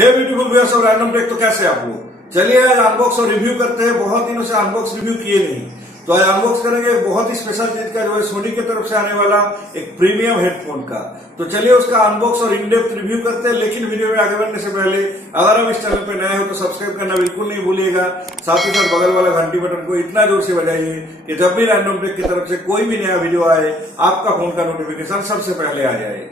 हे beautiful viewers और random take, तो कैसे आप लोग? चलिए आज अनबॉक्स और रिव्यू करते हैं। बहुत दिनों से अनबॉक्स रिव्यू किए नहीं, तो आज अनबॉक्स करेंगे एक बहुत ही स्पेशल चीज का, जो है सोनी की तरफ से आने वाला एक प्रीमियम हेडफोन का। तो चलिए उसका अनबॉक्स और इन डेप्थ रिव्यू करते हैं। लेकिन वीडियो में आगे बढ़ने से पहले अगर आप इस चैनल पे नए हो तो सब्सक्राइब करना बिल्कुल नहीं भूलिएगा। साथ ही साथ बगल वाला घंटी बटन को इतना जोर से बजाइए कि जब भी रैंडम टेक की तरफ से कोई भी नया वीडियो आए आपका फोन का नोटिफिकेशन सबसे पहले आ जाए।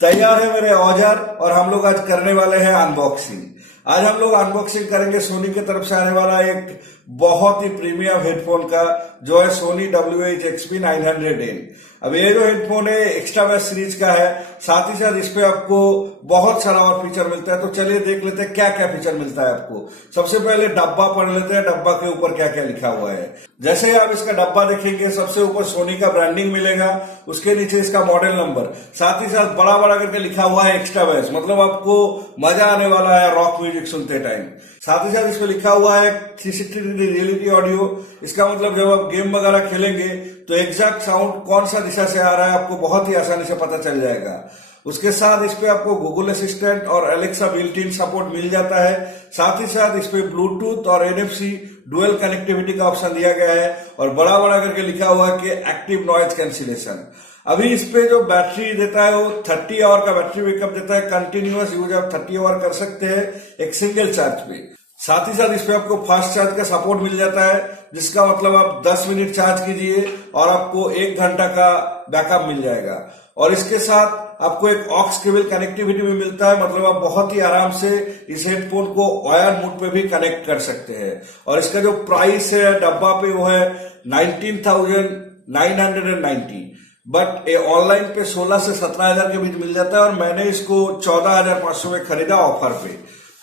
तैयार है मेरे औजार और हम लोग आज करने वाले हैं अनबॉक्सिंग। आज हम लोग अनबॉक्सिंग करेंगे सोनी की तरफ से आने वाला एक बहुत ही प्रीमियम हेडफोन का, जो है सोनी WH-XP 900N। अब ये जो हेडफोन है एक्स्ट्रा बेस सीरीज का है, साथ ही साथ इस पे आपको बहुत सारा और फीचर मिलता है। तो चलिए देख लेते हैं क्या क्या फीचर मिलता है आपको। सबसे पहले डब्बा पढ़ लेते हैं, डब्बा के ऊपर क्या क्या लिखा हुआ है। जैसे ही आप इसका डब्बा देखेंगे, सबसे ऊपर सोनी का ब्रांडिंग मिलेगा, उसके नीचे इसका मॉडल नंबर, साथ ही साथ बड़ा बड़ा करके लिखा हुआ है एक्स्ट्रा बेस, मतलब आपको मजा आने वाला है रॉक म्यूजिक सुनते टाइम। साथ ही साथ इसमें लिखा हुआ है 360 डिग्री रियलिटी ऑडियो। इसका मतलब जब आप गेम वगैरह खेलेंगे तो एग्जैक्ट साउंड कौन सा दिशा से आ रहा है आपको बहुत ही आसानी से पता चल जाएगा। उसके साथ इस पे आपको गूगल असिस्टेंट और एलेक्सा बिल्ट इन सपोर्ट मिल जाता है। साथ ही साथ इस पे ब्लूटूथ और NFC डुअल कनेक्टिविटी का ऑप्शन दिया गया है, और बड़ा बड़ा करके लिखा हुआ है कि एक्टिव नॉइज कैंसिलेशन। अभी इस पे जो बैटरी देता है वो 30 आवर का बैटरी बैकअप देता है। कंटिन्यूअस यूज आप 30 आवर कर सकते हैं एक सिंगल चार्ज पे। साथ ही साथ इस पे आपको फास्ट चार्ज का सपोर्ट मिल जाता है, जिसका मतलब आप 10 मिनट चार्ज कीजिए और आपको 1 घंटा का बैकअप मिल जाएगा। और इसके साथ आपको एक ऑक्स केबल कनेक्टिविटी भी मिलता है, मतलब आप बहुत ही आराम से इस हेडफोन को वायर मोड पे भी कनेक्ट कर सकते हैं। और इसका जो प्राइस है डब्बा पे वो है 19,990, बट ये ऑनलाइन पे 16 से 17,000 के बीच मिल जाता है, और मैंने इसको 14,500 में खरीदा ऑफर पे।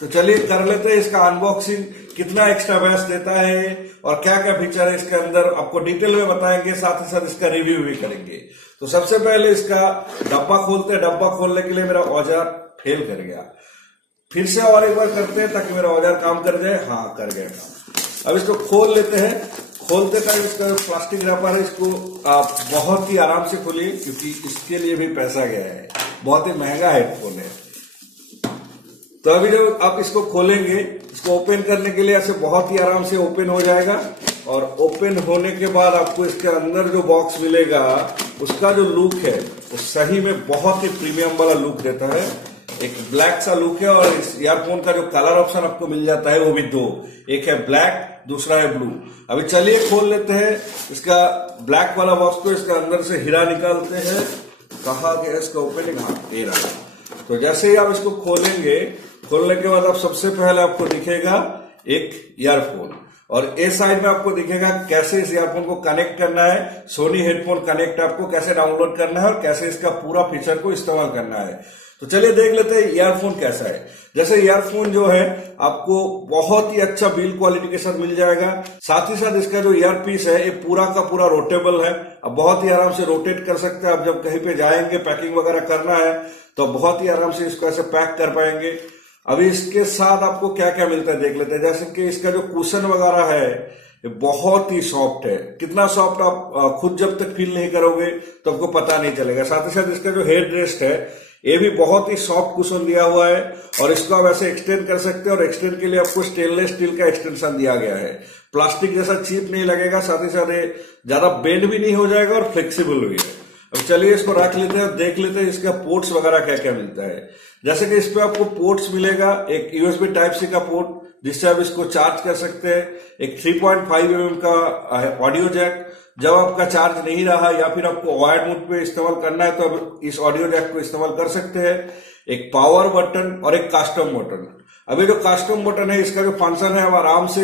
तो चलिए कर लेते हैं इसका अनबॉक्सिंग। कितना एक्स्ट्रा बेस देता है और क्या क्या फीचर है इसके अंदर आपको डिटेल में बताएंगे, साथ ही साथ इसका रिव्यू भी करेंगे। तो सबसे पहले इसका डब्बा खोलते हैं। डब्बा खोलने के लिए मेरा औजार फेल कर गया, फिर से और एक बार करते हैं ताकि मेरा औजार काम कर जाए। हाँ, कर गया काम। अब इसको खोल लेते हैं। खोलते टाइम इसका जो प्लास्टिक रैपर है, इसको आप बहुत ही आराम से खोलिए, क्योंकि इसके लिए भी पैसा गया है, बहुत ही महंगा हेडफोन है। तो अभी जब आप इसको खोलेंगे, इसको ओपन करने के लिए ऐसे बहुत ही आराम से ओपन हो जाएगा, और ओपन होने के बाद आपको इसके अंदर जो बॉक्स मिलेगा उसका जो लुक है वो सही में बहुत ही प्रीमियम वाला लुक देता है। एक ब्लैक सा लुक है, और इस ईयरफोन का जो कलर ऑप्शन आपको मिल जाता है वो भी दो, एक है ब्लैक, दूसरा है ब्लू। अभी चलिए खोल लेते हैं इसका ब्लैक वाला बॉक्स को। इसके अंदर से हीरा निकालते हैं। कहाँ गया इसका ओपनिंग? हाँ, दे रहा है। तो जैसे ही आप इसको खोलेंगे, खोलने के बाद आप सबसे पहले आपको दिखेगा एक ईयरफोन, और इस साइड में आपको दिखेगा कैसे इस ईयरफोन को कनेक्ट करना है। सोनी हेडफोन कनेक्ट आपको कैसे डाउनलोड करना है और कैसे इसका पूरा फीचर को इस्तेमाल करना है। तो चलिए देख लेते हैं ईयरफोन कैसा है। जैसे ईयरफोन जो है आपको बहुत ही अच्छा बिल्ड क्वालिटी के साथ मिल जाएगा। साथ ही साथ इसका जो ईयरपीस है ये पूरा का पूरा रोटेबल है, अब बहुत ही आराम से रोटेट कर सकते हैं। आप जब कहीं पे जाएंगे, पैकिंग वगैरह करना है, तो बहुत ही आराम से इसको ऐसे पैक कर पाएंगे। अभी इसके साथ आपको क्या क्या मिलता है देख लेते हैं। जैसे कि इसका जो कुशन वगैरह है ये बहुत ही सॉफ्ट है। कितना सॉफ्ट आप खुद जब तक फील नहीं करोगे तो आपको पता नहीं चलेगा। साथ ही साथ इसका जो हेड रेस्ट है ये भी बहुत ही सॉफ्ट कुशन दिया हुआ है, और इसको आप ऐसे एक्सटेंड कर सकते हैं, और एक्सटेंड के लिए आपको स्टेनलेस स्टील का एक्सटेंशन दिया गया है। प्लास्टिक जैसा चीप नहीं लगेगा, साथ ही साथ ये ज्यादा बेंड भी नहीं हो जाएगा और फ्लेक्सिबल भी है। अब चलिए इसको रख लेते हैं और देख लेते हैं इसका पोर्ट्स वगैरह क्या क्या मिलता है। जैसे कि इस पे आपको पोर्ट्स मिलेगा, एक USB Type-C का पोर्ट जिससे आप इसको चार्ज कर सकते हैं, एक 3.5 mm का ऑडियो जैक, जब आपका चार्ज नहीं रहा या फिर आपको वायर्ड मोड पे इस्तेमाल करना है तो आप इस ऑडियो जैक को इस्तेमाल कर सकते हैं, एक पावर बटन और एक कस्टम बटन। अभी जो कस्टम बटन है इसका जो फंक्शन है आप आराम से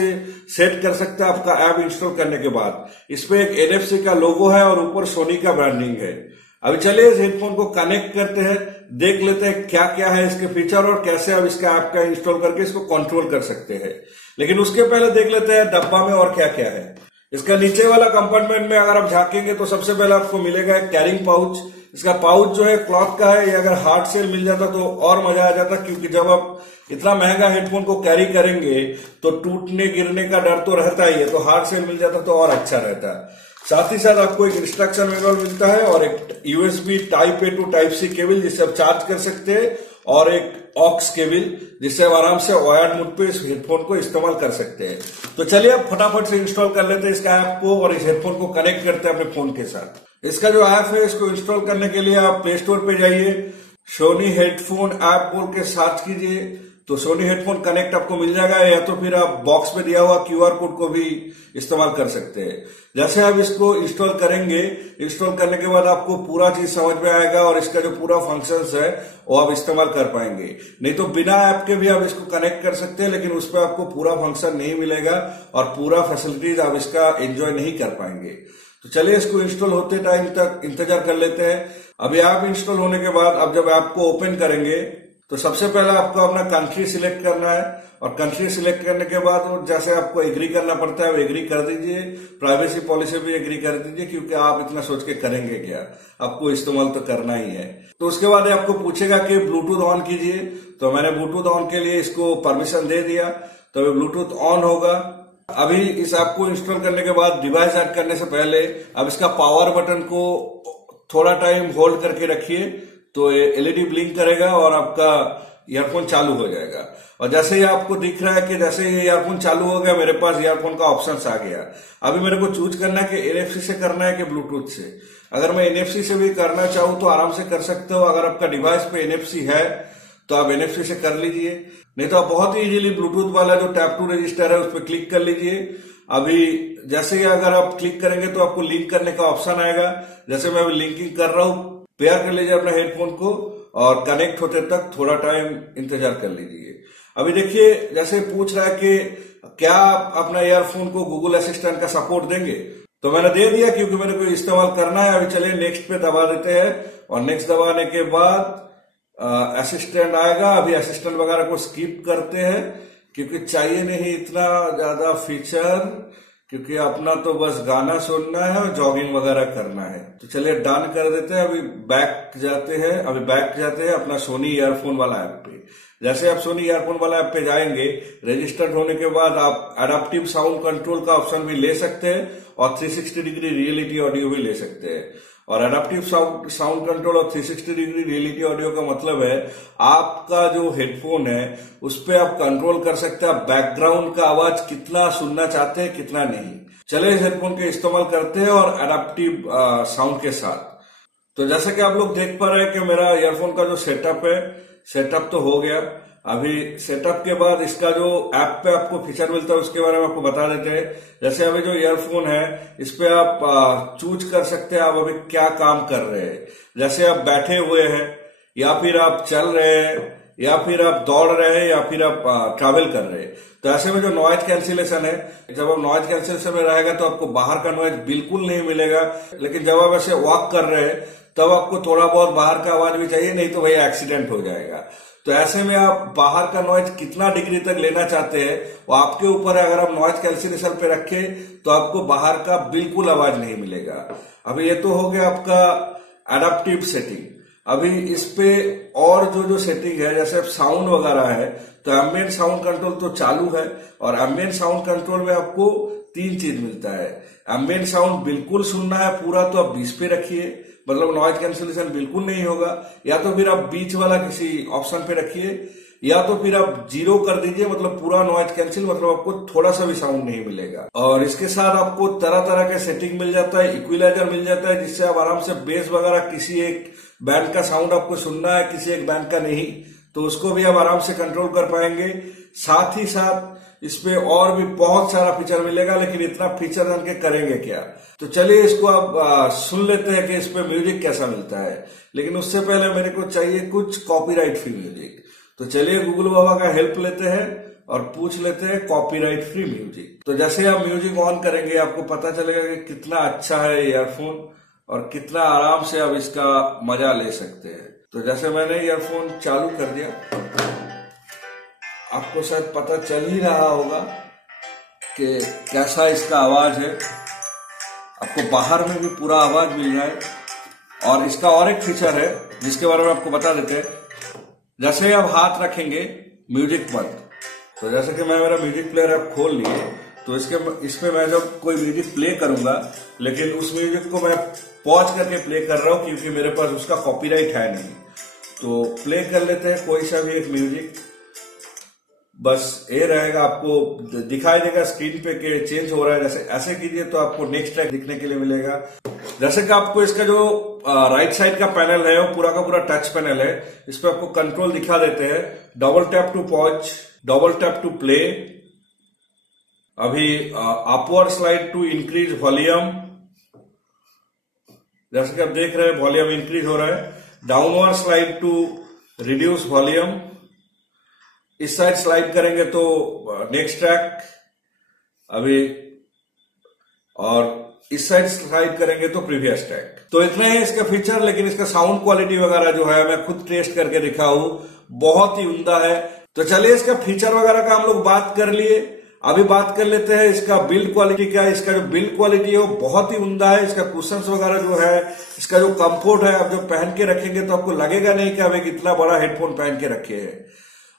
सेट कर सकते हैं आपका ऐप इंस्टॉल करने के बाद। इस पे एक NFC का लोगो है और ऊपर सोनी का ब्रांडिंग है। अभी चलिए इस हेडफोन को कनेक्ट करते हैं, देख लेते हैं क्या क्या है इसके फीचर और कैसे आप इसका ऐप का इंस्टॉल करके इसको कंट्रोल कर सकते हैं। लेकिन उसके पहले देख लेते हैं डब्बा में और क्या क्या है। इसका नीचे वाला कंपार्टमेंट में अगर आप झांकेंगे तो सबसे पहले आपको मिलेगा एक कैरिंग पाउच। इसका पाउच जो है क्लॉथ का है, ये अगर हार्ड सेल मिल जाता तो और मजा आ जाता, क्योंकि जब आप इतना महंगा हेडफोन को कैरी करेंगे तो टूटने गिरने का डर तो रहता ही है, तो हार्ड सेल मिल जाता तो और अच्छा रहता। साथ ही साथ आपको एक इंस्ट्रक्शन मैनुअल मिलता है और एक USB Type-A to Type-C cable जिससे आप चार्ज कर सकते हैं, और एक ऑक्स केबल, जिससे आप आराम से वायर्ड मोड पे इस हेडफोन को इस्तेमाल कर सकते हैं। तो चलिए अब फटाफट से इंस्टॉल कर लेते हैं इसका ऐप को और इस हेडफोन को कनेक्ट करते हैं अपने फोन के साथ। इसका जो ऐप है इसको इंस्टॉल करने के लिए आप प्ले स्टोर पे जाइए, सोनी हेडफोन ऐप बोल के सर्च कीजिए तो सोनी हेडफोन कनेक्ट आपको मिल जाएगा, या तो फिर आप बॉक्स में दिया हुआ QR कोड को भी इस्तेमाल कर सकते हैं। जैसे आप इसको इंस्टॉल करेंगे, इंस्टॉल करने के बाद आपको पूरा चीज समझ में आएगा और इसका जो पूरा फंक्शंस है वो आप इस्तेमाल कर पाएंगे। नहीं तो बिना ऐप के भी आप इसको कनेक्ट कर सकते हैं, लेकिन उस पर आपको पूरा फंक्शन नहीं मिलेगा और पूरा फैसिलिटीज आप इसका एंजॉय नहीं कर पाएंगे। तो चलिए इसको इंस्टॉल होते टाइम तक इंतजार कर लेते हैं। अभी ऐप इंस्टॉल होने के बाद अब जब ऐप को ओपन करेंगे तो सबसे पहले आपको अपना कंट्री सिलेक्ट करना है और कंट्री सिलेक्ट करने के बाद जैसे आपको एग्री करना पड़ता है वो एग्री कर दीजिए, प्राइवेसी पॉलिसी भी एग्री कर दीजिए, क्योंकि आप इतना सोच के करेंगे क्या, आपको इस्तेमाल तो करना ही है। तो उसके बाद आपको पूछेगा कि ब्लूटूथ ऑन कीजिए, तो मैंने ब्लूटूथ ऑन के लिए इसको परमिशन दे दिया, तो अभी ब्लूटूथ ऑन होगा। अभी इस ऐप को इंस्टॉल करने के बाद डिवाइस ऐड करने से पहले अब इसका पावर बटन को थोड़ा टाइम होल्ड करके रखिए, तो LED ब्लिंक करेगा और आपका ईयरफोन चालू हो जाएगा। और जैसे ही आपको दिख रहा है कि जैसे ये ईयरफोन चालू हो गया, मेरे पास ईयरफोन का ऑप्शन आ गया। अभी मेरे को चूज करना है कि NFC से करना है कि ब्लूटूथ से। अगर मैं NFC से भी करना चाहूँ तो आराम से कर सकते हो। अगर आपका डिवाइस पे NFC है तो आप NFC से कर लीजिए, नहीं तो आप बहुत ही इजीली ब्लूटूथ वाला जो टैप टू रजिस्टर है उस पर क्लिक कर लीजिए। अभी जैसे ही अगर आप क्लिक करेंगे तो आपको लिंक करने का ऑप्शन आएगा। जैसे मैं अभी लिंकिंग कर रहा हूँ, पेयर कर लीजिए अपना हेडफोन को और कनेक्ट होते तक थोड़ा टाइम इंतजार कर लीजिए। अभी देखिए जैसे पूछ रहा है कि क्या आप अपना ईयरफोन को गूगल असिस्टेंट का सपोर्ट देंगे, तो मैंने दे दिया क्योंकि मेरे को इस्तेमाल करना है। अभी चलिए नेक्स्ट पे दबा देते हैं और नेक्स्ट दबाने के बाद असिस्टेंट आएगा। अभी असिस्टेंट वगैरह को स्किप करते हैं क्योंकि चाहिए नहीं इतना ज्यादा फीचर, क्योंकि अपना तो बस गाना सुनना है और जॉगिंग वगैरह करना है। तो चलिए डन कर देते हैं। अभी बैक जाते हैं अपना सोनी ईयरफोन वाला ऐप पे। जैसे आप सोनी ईयरफोन वाला ऐप पे जाएंगे, रजिस्टर्ड होने के बाद आप एडाप्टिव साउंड कंट्रोल का ऑप्शन भी ले सकते हैं और 360 डिग्री रियलिटी ऑडियो भी ले सकते हैं। और एडाप्टिव साउंड कंट्रोल और 360 डिग्री रियलिटी ऑडियो का मतलब है आपका जो हेडफोन है उस पर आप कंट्रोल कर सकते हैं, आप बैकग्राउंड का आवाज कितना सुनना चाहते हैं कितना नहीं। चले इस हेडफोन के इस्तेमाल करते हैं और एडाप्टिव साउंड के साथ। तो जैसा कि आप लोग देख पा रहे हैं कि मेरा ईयरफोन का जो सेटअप है, सेटअप तो हो गया। अभी सेटअप के बाद इसका जो ऐप पे आपको फीचर मिलता है उसके बारे में आपको बता देते हैं। जैसे अभी जो ईयरफोन है इस पे आप चूज कर सकते हैं आप अभी क्या काम कर रहे हैं। जैसे आप बैठे हुए हैं या फिर आप चल रहे हैं या फिर आप दौड़ रहे हैं या फिर आप ट्रैवल कर रहे हैं। तो ऐसे में जो नॉइज कैंसिलेशन है, जब आप नॉइज कैंसिलेशन में रहेगा तो आपको बाहर का नॉइज बिल्कुल नहीं मिलेगा, लेकिन जब आप ऐसे वॉक कर रहे हैं तब आपको थोड़ा बहुत बाहर का आवाज भी चाहिए, नहीं तो भाई एक्सीडेंट हो जाएगा। तो ऐसे में आप बाहर का नॉइज कितना डिग्री तक लेना चाहते हैं वो आपके ऊपर है। अगर आप नॉइज कैंसिलेशन पे रखें तो आपको बाहर का बिल्कुल आवाज नहीं मिलेगा। अभी ये तो हो गया आपका एडाप्टिव सेटिंग। अभी इस पे और जो सेटिंग है, जैसे साउंड वगैरह है, तो एम्बिएंट साउंड कंट्रोल तो चालू है और एम्बिएंट साउंड कंट्रोल में आपको 3 चीज मिलता है। एम्बिएंट साउंड बिल्कुल सुनना है पूरा तो आप 20 पे रखिए, मतलब नॉइज कैंसिलेशन बिल्कुल नहीं होगा, या तो फिर आप बीच वाला किसी ऑप्शन पे रखिए, या तो फिर आप 0 कर दीजिए, मतलब पूरा नॉइज कैंसिल, मतलब आपको थोड़ा सा भी साउंड नहीं मिलेगा। और इसके साथ आपको तरह तरह के सेटिंग मिल जाता है, इक्विलाइजर मिल जाता है, जिससे आप आराम से बेस वगैरह किसी एक बैंड का साउंड आपको सुनना है, किसी एक बैंड का नहीं, तो उसको भी आप आराम से कंट्रोल कर पाएंगे। साथ ही साथ इस पे और भी बहुत सारा फीचर मिलेगा, लेकिन इतना फीचर जान के करेंगे क्या। तो चलिए इसको आप सुन लेते हैं कि इस पे म्यूजिक कैसा मिलता है, लेकिन उससे पहले मेरे को चाहिए कुछ कॉपीराइट फ्री म्यूजिक। तो चलिए गूगल बाबा का हेल्प लेते हैं और पूछ लेते हैं कॉपीराइट फ्री म्यूजिक। तो जैसे आप म्यूजिक ऑन करेंगे आपको पता चलेगा कि कितना अच्छा है ईयरफोन और कितना आराम से आप इसका मजा ले सकते हैं। तो जैसे मैंने ईयरफोन चालू कर दिया, आपको शायद पता चल ही रहा होगा कि कैसा इसका आवाज है। आपको बाहर में भी पूरा आवाज मिल रहा है। और इसका और एक फीचर है जिसके बारे में आपको बता देते हैं। जैसे आप हाथ रखेंगे म्यूजिक बंद, तो जैसे कि मैं मेरा म्यूजिक प्लेयर ऐप खोल लिए, तो इसमें मैं जब कोई म्यूजिक प्ले करूंगा, लेकिन उस म्यूजिक को मैं पॉज करके प्ले कर रहा हूं क्योंकि मेरे पास उसका कॉपीराइट है नहीं। तो प्ले कर लेते हैं कोई सा भी एक म्यूजिक। बस ये रहेगा, आपको दिखाई देगा स्क्रीन पे कि चेंज हो रहा है। जैसे ऐसे कीजिए तो आपको नेक्स्ट ट्रैक दिखने के लिए मिलेगा। जैसे कि आपको इसका जो राइट साइड का पैनल है वो पूरा का पूरा टच पैनल है। इस पे आपको कंट्रोल दिखा देते हैं। Double tap to pause, double tap to play. अभी upward slide to increase volume, जैसे कि आप देख रहे हैं वॉल्यूम इंक्रीज हो रहा है। Downward slide to reduce volume. इस साइड स्लाइड करेंगे तो नेक्स्ट ट्रैक अभी, और इस साइड स्लाइड करेंगे तो प्रीवियस ट्रैक। तो इतने हैं इसके फीचर, लेकिन इसका साउंड क्वालिटी वगैरह जो है मैं खुद टेस्ट करके दिखा हूं, बहुत ही उम्दा है। तो चलिए इसका फीचर वगैरह का हम लोग बात कर लिए। अभी बात कर लेते हैं इसका बिल्ड क्वालिटी का। इसका जो बिल्ड क्वालिटी है वो बहुत ही उम्दा है। इसका कुशन्स वगैरह जो है, इसका जो कंफर्ट है, आप जब पहन के रखेंगे तो आपको लगेगा नहीं कि आप एक इतना बड़ा हेडफोन पहन के रखे हैं।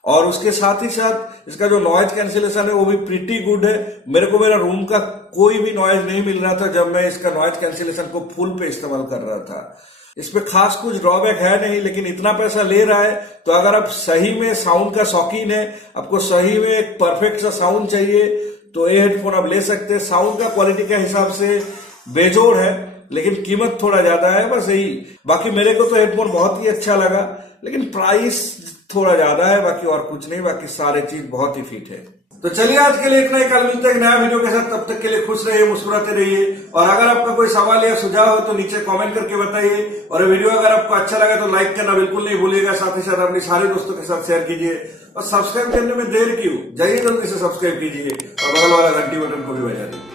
और उसके साथ ही साथ इसका जो नॉइज कैंसिलेशन है वो भी प्रीटी गुड है। मेरे को मेरा रूम का कोई भी नॉइज नहीं मिल रहा था जब मैं इसका नॉइज कैंसिलेशन को फुल पे इस्तेमाल कर रहा था। इस पे खास कुछ ड्रॉबैक है नहीं, लेकिन इतना पैसा ले रहा है तो अगर आप सही में साउंड का शौकीन है, आपको सही में एक परफेक्ट सा साउंड चाहिए, तो ये हेडफोन आप ले सकते हैं। साउंड का क्वालिटी के हिसाब से बेजोड़ है, लेकिन कीमत थोड़ा ज्यादा है, बस यही। बाकी मेरे को तो हेडफोन बहुत ही अच्छा लगा, लेकिन प्राइस थोड़ा ज्यादा है, बाकी और कुछ नहीं। बाकी सारे चीज बहुत ही फिट है। तो चलिए आज के लिए इतना ही। कल मिलते हैं एक नया वीडियो के साथ। तब तक के लिए खुश रहिए, मुस्कुराते रहिए। और अगर आपका कोई सवाल या सुझाव हो तो नीचे कमेंट करके बताइए। और वीडियो अगर आपको अच्छा लगा तो लाइक करना बिल्कुल नहीं भूलिएगा। साथ ही साथ अपने सारे दोस्तों के साथ शेयर कीजिए। और सब्सक्राइब करने में देर क्यों, जाइए जल्दी से सब्सक्राइब कीजिए और बगल वाला घंटी बटन को भी बजा दीजिए।